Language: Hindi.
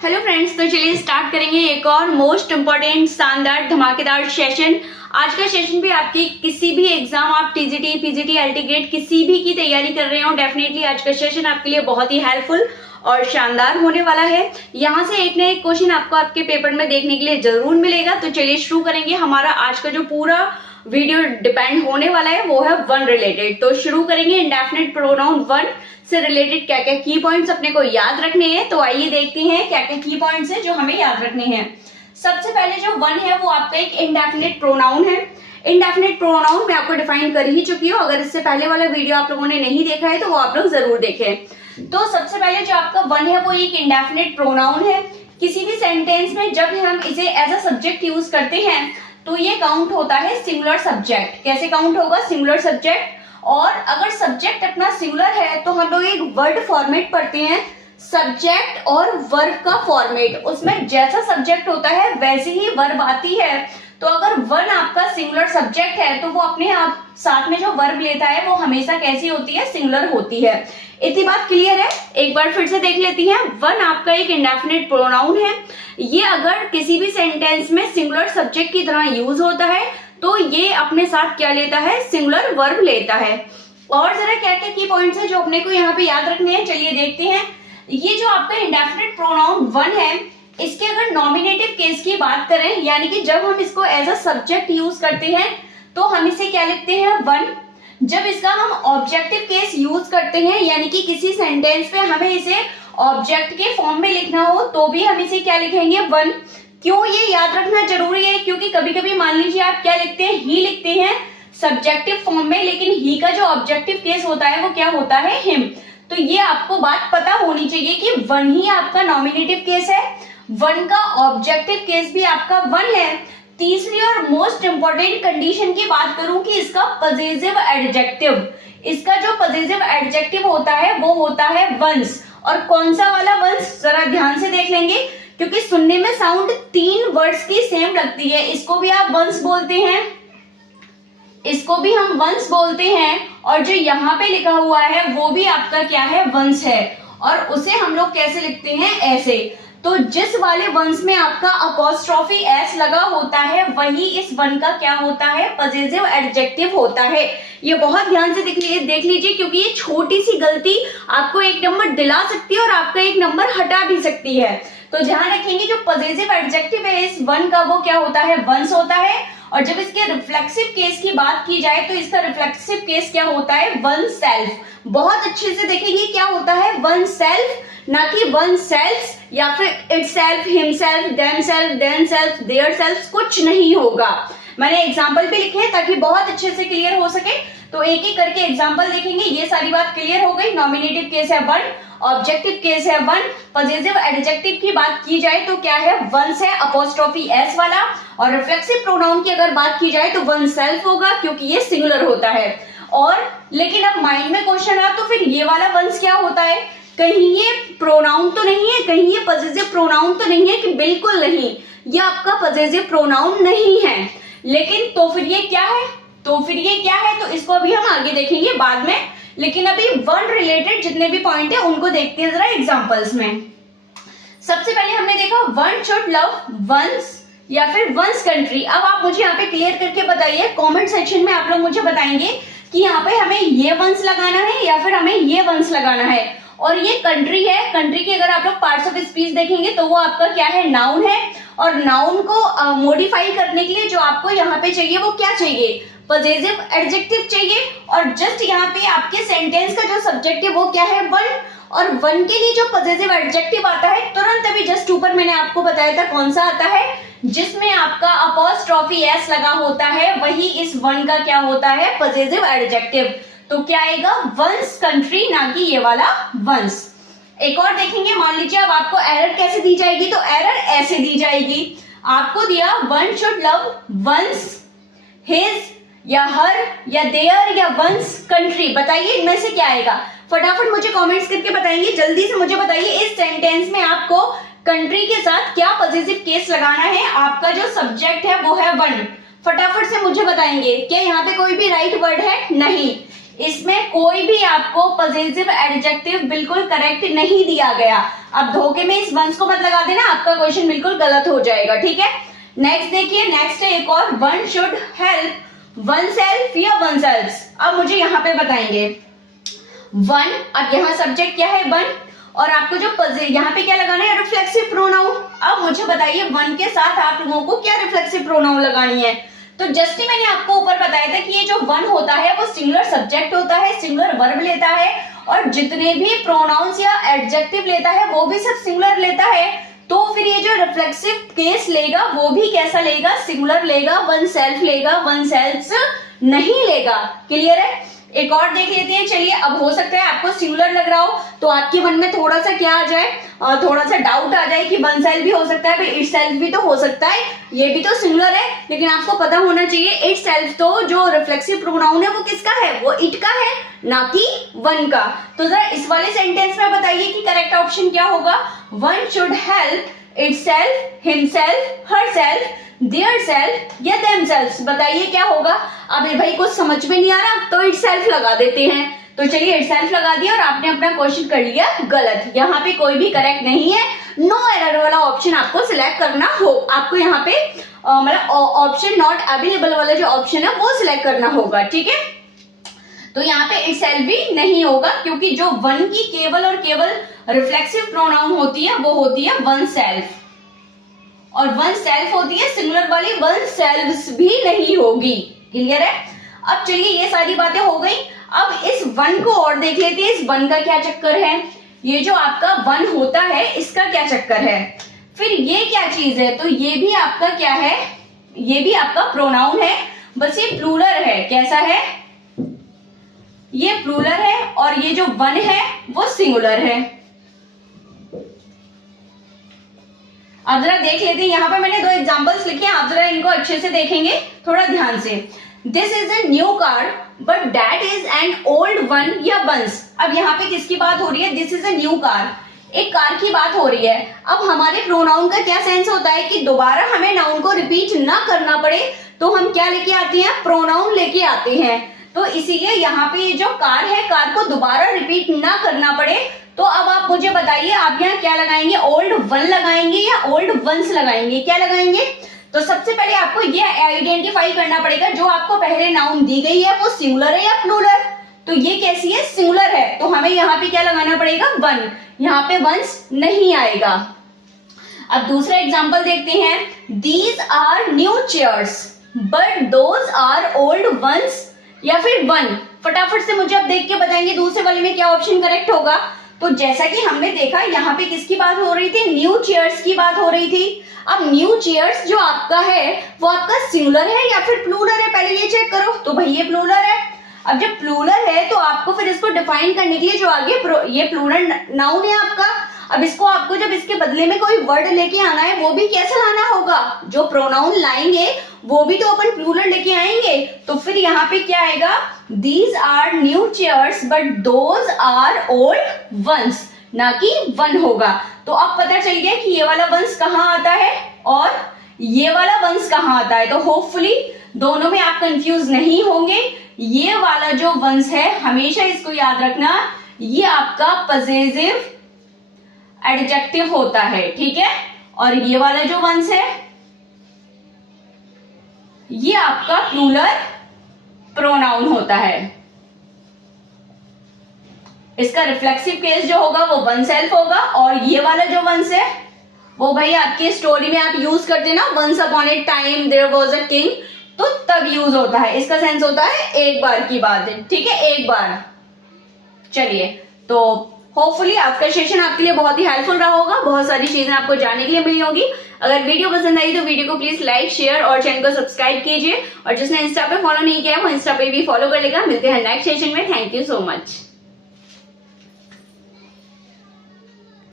हेलो फ्रेंड्स, तो चलिए स्टार्ट करेंगे एक और मोस्ट इम्पोर्टेंट शानदार धमाकेदार सेशन। आज का सेशन भी आपकी किसी भी एग्जाम, आप टीजीटी, पीजीटी, एलटी ग्रेड किसी भी की तैयारी कर रहे हो, डेफिनेटली आज का सेशन आपके लिए बहुत ही हेल्पफुल और शानदार होने वाला है। यहाँ से एक ना एक क्वेश्चन आपको आपके पेपर में देखने के लिए जरूर मिलेगा। तो चलिए शुरू करेंगे। हमारा आज का जो पूरा वीडियो डिपेंड होने वाला है वो है वन रिलेटेड। तो शुरू करेंगे इंडेफिनिट प्रोनाउन वन से रिलेटेड क्या क्या की पॉइंट्स अपने को याद रखने हैं। तो आइए देखते हैं क्या क्या की पॉइंट्स हैं जो हमें याद रखने हैं। सबसे पहले जो वन है वो आपका एक इंडेफिनिट प्रोनाउन है। इंडेफिनिट प्रोनाउन मैं आपको डिफाइन कर ही चुकी हूँ। अगर इससे पहले वाला वीडियो आप लोगों ने नहीं देखा है तो वो आप लोग जरूर देखें। तो सबसे पहले जो आपका वन है वो एक इंडेफिनिट प्रोनाउन है। किसी भी सेंटेंस में जब हम इसे एज अ सब्जेक्ट यूज करते हैं तो ये काउंट होता है सिंगुलर सब्जेक्ट। कैसे काउंट होगा? Singular subject. और अगर सब्जेक्ट अपना सिंगुलर है तो हम लोग एक वर्ड फॉर्मेट पढ़ते हैं, सब्जेक्ट और वर्ब का फॉर्मेट। उसमें जैसा सब्जेक्ट होता है वैसी ही वर्ब आती है। तो अगर वन आपका सिंगुलर सब्जेक्ट है तो वो अपने आप साथ में जो वर्ब लेता है वो हमेशा कैसी होती है? सिंगुलर होती है। इतनी बात क्लियर है? एक बार फिर से देख लेती हैं। वन आपका एक इंडेफिनिट प्रोनाउन है। ये अगर किसी भी सेंटेंस में सिंगुलर सब्जेक्ट की तरह यूज होता है तो ये अपने साथ क्या लेता है? सिंगुलर वर्ब लेता है। और जरा क्या क्या की पॉइंट्स है जो अपने को यहाँ पे याद रखने हैं, चलिए देखते हैं। ये जो आपका इंडेफिनिट प्रोनाउन वन है, इसके अगर नॉमिनेटिव केस की बात करें, यानी कि जब हम इसको एज अ सब्जेक्ट यूज करते हैं तो हम इसे क्या लिखते हैं? वन। जब इसका हम ऑब्जेक्टिव केस यूज करते हैं, यानी कि किसी सेंटेंस पे हमें इसे ऑब्जेक्ट के फॉर्म में लिखना हो तो भी हम इसे क्या लिखेंगे? वन। क्यों ये याद रखना जरूरी है? क्योंकि कभी कभी मान लीजिए आप क्या लिखते हैं? ही लिखते हैं सब्जेक्टिव फॉर्म में, लेकिन ही का जो ऑब्जेक्टिव केस होता है वो क्या होता है? हिम। तो ये आपको बात पता होनी चाहिए कि वन ही आपका नॉमिनेटिव केस है, वन का ऑब्जेक्टिव केस भी आपका वन है। तीसरी और मोस्ट इंपॉर्टेंट कंडीशन की बात करूं कि इसका पजेसिव एडजेक्टिव, इसका जो पजेसिव एडजेक्टिव होता है वो होता है वंस। और कौन सा वाला वंस? जरा ध्यान से देख लेंगे, क्योंकि सुनने में साउंड तीन वर्ड्स की सेम लगती है। इसको भी आप वंस बोलते हैं, इसको भी हम वंस बोलते हैं, और जो यहाँ पे लिखा हुआ है वो भी आपका क्या है? वंस है। और उसे हम लोग कैसे लिखते हैं? ऐसे। तो जिस वाले वंस में आपका अपोस्ट्रोफी एस लगा होता है वही इस वन का क्या होता है? पजेसिव एडजेक्टिव होता है। ये बहुत ध्यान से देख लीजिए, क्योंकि ये छोटी सी गलती आपको एक नंबर दिला सकती है और आपका एक नंबर हटा भी सकती है। तो ध्यान रखेंगे जो पजेसिव एडजेक्टिव है इस वन का वो क्या होता है? वंस होता है। और जब इसके रिफ्लेक्सिव केस की बात की जाए तो इसका रिफ्लेक्सिव केस क्या होता है? One self. बहुत अच्छे से देखेंगे क्या होता है? वन सेल्फ, ना कि वन सेल्फ या फिर itself, himself, themself, then self, their self, कुछ नहीं होगा। मैंने एग्जाम्पल भी लिखे हैं ताकि बहुत अच्छे से क्लियर हो सके। तो एक एक करके एग्जाम्पल देखेंगे। ये सारी बात क्लियर हो गई। नॉमिनेटिव केस है वन, ऑब्जेक्टिव केस है वन, पजेसिव एडजेक्टिव की बात की जाए तो क्या है? वंस है, अपोस्ट्रोफी एस वाला। और रिफ्लेक्सिव प्रोनाउन की अगर बात की जाए तो वन सेल्फ होगा, क्योंकि ये सिंगुलर होता है। और लेकिन अब माइंड में क्वेश्चन आ तो फिर ये वाला वंस क्या होता है? कहीं ये प्रोनाउन तो नहीं है, कहीं ये पजेसिव प्रोनाउन तो नहीं है? कि बिल्कुल नहीं, ये आपका पजेसिव प्रोनाउन नहीं है। लेकिन तो फिर ये क्या है? तो इसको अभी हम आगे देखेंगे बाद में। लेकिन अभी वन रिलेटेड जितने भी पॉइंट है उनको देखते हैं जरा एग्जांपल्स में। सबसे पहले हमने देखा वन शुड लव वंस या फिर वंस कंट्री। अब आप मुझे यहाँ पे क्लियर करके बताइए, कमेंट सेक्शन में आप लोग मुझे बताएंगे कि यहाँ पे हमें ये वंस लगाना है या फिर हमें ये वंस लगाना है। और ये कंट्री है, कंट्री की अगर आप लोग पार्ट्स ऑफ स्पीच देखेंगे तो वो आपका क्या है? नाउन है। और नाउन को मॉडिफाई करने के लिए जो आपको यहाँ पे चाहिए वो क्या चाहिए? पजेसिव एडजेक्टिव चाहिए। और जस्ट यहाँ पे आपके सेंटेंस का जो सब्जेक्ट है वो क्या है? वन। और वन के लिए जो पजेसिव एडजेक्टिव आता है तुरंत अभी जस्ट ऊपर मैंने आपको बताया था कौन सा आता है? जिसमें आपका अपोस्ट्रोफी एस लगा होता है वही इस वन का क्या होता है? Possessive adjective. तो क्या आएगा? वंस कंट्री, ना कि ये वाला वंस। एक और देखेंगे। मान लीजिए अब आपको एरर कैसे दी जाएगी? तो एरर ऐसे दी जाएगी। आपको दिया one should love one's his या हर या देयर या वंस कंट्री। बताइए इनमें से क्या आएगा? फटाफट मुझे कमेंट्स करके बताएंगे, जल्दी से मुझे बताइए इस सेंटेंस में आपको कंट्री के साथ क्या पजेसिव केस लगाना है? आपका जो सब्जेक्ट है वो है वन। फटाफट से मुझे बताएंगे। क्या यहाँ पे कोई भी राइट वर्ड है? नहीं। इसमें कोई भी आपको पॉजिटिव एडजेक्टिव बिल्कुल करेक्ट नहीं दिया गया। अब धोखे में इस वंस को मत लगा देना, आपका क्वेश्चन बिल्कुल गलत हो जाएगा, ठीक है। नेक्स्ट देखिए, नेक्स्ट है एक और, one should help one self या वन सेल्फ्स। अब मुझे यहाँ पे बताएंगे वन, अब यहाँ सब्जेक्ट क्या है वन, और आपको जो यहाँ पे क्या लगाना है रिफ्लेक्सिव प्रोनाउन। अब मुझे बताइए वन के साथ आप लोगों को क्या रिफ्लेक्सिव प्रोनाउन लगानी है। तो जस्ट ही मैंने आपको ऊपर बताया था कि ये जो वन होता है वो सिंगुलर सब्जेक्ट होता है, सिंगुलर वर्ब लेता है, और जितने भी प्रोनाउंस या एडजेक्टिव लेता है वो भी सब सिंगुलर लेता है। तो फिर ये जो रिफ्लेक्सिव केस लेगा वो भी कैसा लेगा, सिंगुलर लेगा, वन सेल्फ लेगा, वन सेल्फ्स नहीं लेगा। क्लियर है। एक और देख लेते हैं, चलिए। अब हो सकता है आपको सिंगुलर लग रहा हो तो आपके मन में थोड़ा सा क्या आ जाए, थोड़ा सा डाउट आ जाए कि वन सेल्फ भी हो सकता है, फिर इट सेल्फ भी तो हो सकता है, ये भी तो सिंगुलर है। लेकिन आपको पता होना चाहिए इट सेल्फ तो जो रिफ्लेक्सिव प्रोनाउन है वो किसका है, वो इट का है, ना कि वन का। तो जरा इस वाले सेंटेंस में बताइए कि करेक्ट ऑप्शन क्या होगा। One should help it self, himself, herself, their self या देमसेल्व्स। बताइए क्या होगा। अब भाई कुछ समझ में नहीं आ रहा तो इट सेल्फ लगा देते हैं। तो चलिए इट सेल्फ लगा दिया और आपने अपना क्वेश्चन कर लिया गलत। यहाँ पे कोई भी करेक्ट नहीं है, नो एरर वाला ऑप्शन आपको सिलेक्ट करना हो। आपको यहाँ पे मतलब ऑप्शन नॉट अवेलेबल वाला जो ऑप्शन है वो सिलेक्ट करना होगा, ठीक है। तो यहाँ पे इट सेल्फ भी नहीं होगा, क्योंकि जो वन की केवल और केवल रिफ्लेक्सिव प्रोनाउन होती है वो होती है वन सेल्फ, और वन सेल्फ होती है सिंगुलर वाली, वन सेल्व्स भी नहीं होगी। क्लियर है। अब चलिए ये सारी बातें हो गई। अब इस वन को और देख लेते हैं, इस वन का क्या चक्कर है। ये जो आपका वन होता है इसका क्या चक्कर है, फिर ये क्या चीज है। तो ये भी आपका क्या है, ये भी आपका प्रोनाउन है, बस ये प्लूरल है। कैसा है, ये प्लूरल है, और ये जो वन है वो सिंगुलर है। अब जरा देख लेते हैं, यहाँ पे मैंने दो एग्जांपल्स लिखे हैं, आप जरा इनको अच्छे से देखेंगे थोड़ा ध्यान से। This is a new car but that is an old one या वंस। अब यहाँ पे किसकी बात हो रही है, this is a new car, एक कार की बात हो रही है। अब हमारे प्रोनाउन का क्या सेंस होता है कि दोबारा हमें नाउन को रिपीट ना करना पड़े, तो हम क्या लेके आते हैं, प्रोनाउन लेके आते हैं। तो इसीलिए यहाँ पे ये जो कार है, कार को दोबारा रिपीट ना करना पड़े। तो अब आप मुझे बताइए, आप यहाँ क्या लगाएंगे, ओल्ड वन लगाएंगे या ओल्ड वंस लगाएंगे, क्या लगाएंगे। तो सबसे पहले आपको ये आइडेंटिफाई करना पड़ेगा जो आपको पहले नाउन दी गई है वो सिंगुलर है या प्लूरल। तो ये कैसी है, सिंगुलर है, तो हमें यहाँ पे क्या लगाना पड़ेगा, वन, यहाँ पे वंस नहीं आएगा। अब दूसरा एग्जाम्पल देखते हैं, these are new chairs but those are old ones, या फिर वन। फटाफट से मुझे अब देख के बताएंगे दूसरे वाले में क्या ऑप्शन करेक्ट होगा। तो जैसा कि हमने देखा यहाँ पे किसकी बात हो रही थी, न्यू चेयर्स की बात हो रही थी। अब न्यू चेयर्स जो आपका है वो आपका सिंगुलर है या फिर प्लूरल है, पहले ये चेक करो। तो भाई ये प्लूरल है। अब जब प्लूरल है तो आपको फिर इसको डिफाइन करने के लिए जो आगे ये प्लूरल नाउन है आपका, अब इसको आपको जब इसके बदले में कोई वर्ड लेके आना है वो भी कैसे लाना होगा, जो प्रोनाउन लाएंगे वो भी तो अपन प्लूरल लेके आएंगे। तो फिर यहाँ पे क्या आएगा, these are new chairs but those are old ones, ना कि वन होगा। तो अब पता चल गया कि ये वाला वंस कहाँ आता है और ये वाला वंस कहाँ आता है। तो होपफुली दोनों में आप कंफ्यूज नहीं होंगे। ये वाला जो वंस है हमेशा इसको याद रखना, ये आपका पॉसेसिव एडजेक्टिव होता है, ठीक है। और ये वाला जो वंस है ये आपका प्लूरल प्रोनाउन होता है। इसका रिफ्लेक्सिव केस जो होगा वो वन सेल्फ होगा, और ये वाला जो वंस है वो भाई आपकी स्टोरी में आप यूज करते ना, once upon a time there was a king, तो तब यूज होता है। इसका सेंस होता है एक बार की बात है, ठीक है, एक बार। चलिए, तो होपफुली आपका सेशन आपके लिए बहुत ही हेल्पफुल रहा होगा, बहुत सारी चीजें आपको जानने के लिए मिली होगी। अगर वीडियो पसंद आई तो वीडियो को प्लीज लाइक, शेयर और चैनल को सब्सक्राइब कीजिए, और जिसने इंस्टा पे फॉलो नहीं किया वो इंस्टा पे भी फॉलो कर लेगा। मिलते हैं नेक्स्ट सेशन में। Thank you so much.